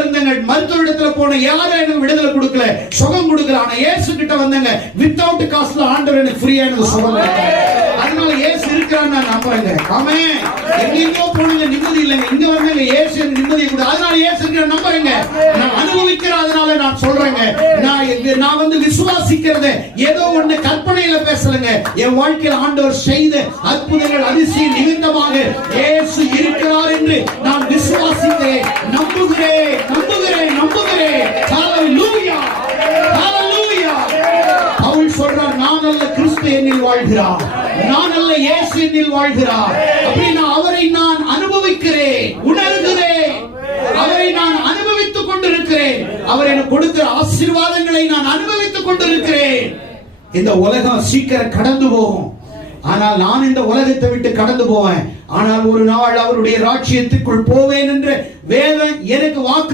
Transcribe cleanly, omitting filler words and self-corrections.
இருந்தங்க, மருத்துவரிடத்துல போன யாரும் எனக்கு விடுதலை கொடுக்கல, சுகம் கொடுக்கல. ஆனா இயேசு கிட்ட வந்தங்க, வித்தவுட் காஸ்ட்ல ஆண்டவர் எனக்கு ஃப்ரீயா எனக்கு சுகம் கொடுத்தார். அதனால இயேசு இருக்கிறான்னு நான் நம்புறேங்க. ஆமென். எங்கேயோ போனீங்க நிம்மதி இல்லைங்க, இங்க வந்தங்க இயேசு எனக்கு நிம்மதியை கொடு. அதனால இயேசு இருக்கிற நம்புறேங்க, நான் அனுபவிக்கிறேன். அதனால நான் சொல்றேங்க, நான் வந்து விசுவாசிக்கிறத ஏதோ ஒண்ணு கற்பனையில பேசலங்க. என் வாழ்க்கையில் ஆண்டவர் செய்த அற்புதங்கள் அதிசய நிமித்தமாக இயேசு இருக்கிறார் என்று நான் விசுவாசிக்கிறேன், நம்புகிறேன், நம்புகிறேன், நம்புகிறேன். ஹalleluya, ஹalleluya. பவுல் சொல்றார், நான் அல்ல கிறிஸ்து என்னில் வாழ்கிறார், நான் அல்ல இயேசு என்னில் வாழ்கிறார். அப்படின்னா அவரை நான் அனுபவிக்கிறேன், உணர்கிறேன், அவரை நான் அனுபவித்துக் கொண்டிருக்கிறேன். அவர் எனக்கு கொடுக்கிற ஆசீர்வாதங்களை நான் அனுபவித்துக் கொண்டிருக்கிறேன். இந்த உலகம் சீக்கிரம் கடந்து போகும், ஆனால் நான் இந்த உலகத்தை விட்டு கடந்து போவேன். ஆனால் ஒரு நாள் அவருடைய ராஜ்யத்துக்குள் போவேன் என்று வேதம் எனக்கு வாக்கு